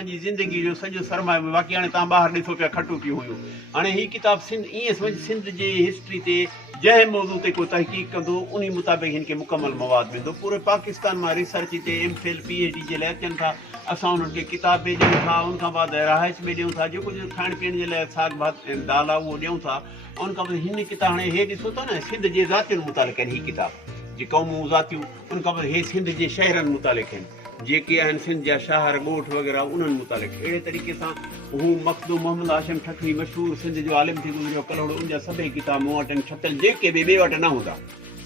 पंहिंजी ज़िंदगी जो सॼो सरमायो बाक़ी हाणे तव्हां ॿाहिरि ॾिसो पिया खटूं पियूं हुयूं हाणे हीअ किताबु सिंध ईअं सम्झ सिंध जे हिस्ट्री ते जंहिं मौज़ू ते को तहक़ीक़ कंदो उन मुताबिक़ हिन खे मुकमल मवाद मिलंदो पूरे पाकिस्तान मां रिसर्च हिते MPhil PhD जे लाइ अचनि था असां उन्हनि खे किताब बि ॾियूं था उनखां बाद रहाइश बि ॾियूं था जेको खाइण पीअण जे लाइ साग भात दाल आहे उहो ॾियूं था उनखां पोइ हिन किताब हाणे हे ॾिसो था न सिंध जे ज़ातियुनि मुतालिक़ आहिनि हीअ किताब जे क़ौमूं ज़ातियूं उनखां पोइ हे सिंध जे शहरनि मुतालिक़ आहिनि जेके आहिनि सिंध जा शहर ॻोठ वग़ैरह उन्हनि मुतालिक़ अहिड़े तरीक़े सां हू मखदूम मोहम्मद हाशिम ठठवी मशहूरु सिंध जो आलिम थी गुज़रियो कलोड़ो उन जा सभई किताब मूं वटि छपियल जेके बि ॿिए वटि न हूंदा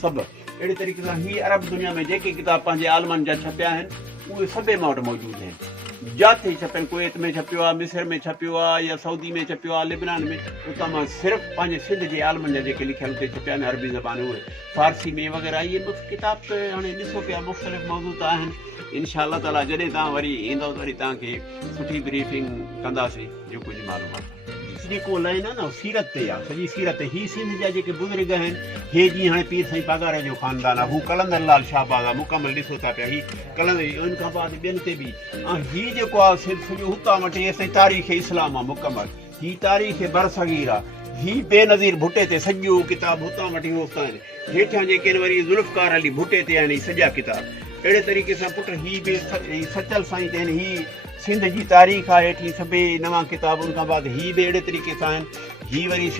सभु अहिड़े तरीक़े सां हीअ अरब दुनिया में जेके किताब पंहिंजे आलमनि जा छपिया आहिनि उहे सभई मां वटि मौजूदु आहिनि जिथे छपियल कुवैत में छपियो आहे मिस्र में छपियो आहे या सऊदी में छपियो आहे लिबनान में उतां मां सिर्फ़ु पंहिंजे सिंध जे आलमनि जा जेके लिखियल उते छपिया आहिनि अरबी ज़बान उहे फारसी में वग़ैरह इहे किताब त हाणे ॾिसो पिया मुख़्तलिफ़ मौज़ू त आहिनि इनशा ताला जॾहिं तव्हां वरी ईंदव वरी तव्हांखे सुठी ब्रीफिंग कंदासीं जो कुझु मालूमात जेको लाइन आहे न सीरत ते आहे सॼी सीरत हीअ सिंध जा जेके बुज़ुर्ग आहिनि हे जीअं हाणे पीर साईं पगार जो ख़ानदान आहे हू कलंदर लाल शाहबाज़ आहे मुकमल ॾिसो था पिया हीअ कलंदर उन खां बाद ॿियनि ते बि ऐं हीअ जेको आहे सॼो हुतां वठी असांजी तारीख़ इस्लाम आहे मुकमल हीअ तारीख़ बरसगीर आहे हीअ बेनज़ीर भुटे ते सॼो किताब हुतां वठी होसितां आहिनि हेठियां जेके आहिनि वरी ज़ुल्फ़कार अली भुटे ते आहिनि हीअ सॼा किताब अहिड़े तरीक़े सां पुटु हीअ बि सचल साईं ते आहिनि हीअ सिंध जी तारीख़ आहे हेठि सभई नवां किताब उनखां बाद हीअ बि अहिड़े तरीक़े सां आहिनि हीअ वरी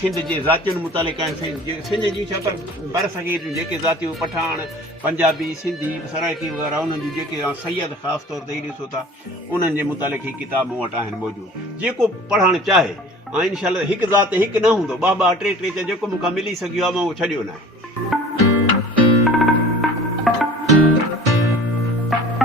सिंध जे ज़ातियुनि मुतालिक़ आहिनि सिंध जी छा पर बरसगीर जूं जेके ज़ातियूं पठान पंजाबी सिंधी सराइकी वग़ैरह उन्हनि जूं जेके सैयद ख़ासि तौर ते ॾिसो था उन्हनि जे मुतालिक़ हीअ किताब मूं वटि आहिनि मौजूदु जेको पढ़णु चाहे ऐं इनशा हिकु ज़ात हिकु न हूंदो ॿ ॿ टे टे जेको मूंखां मिली सघियो आहे मां उहो छॾियो न आहे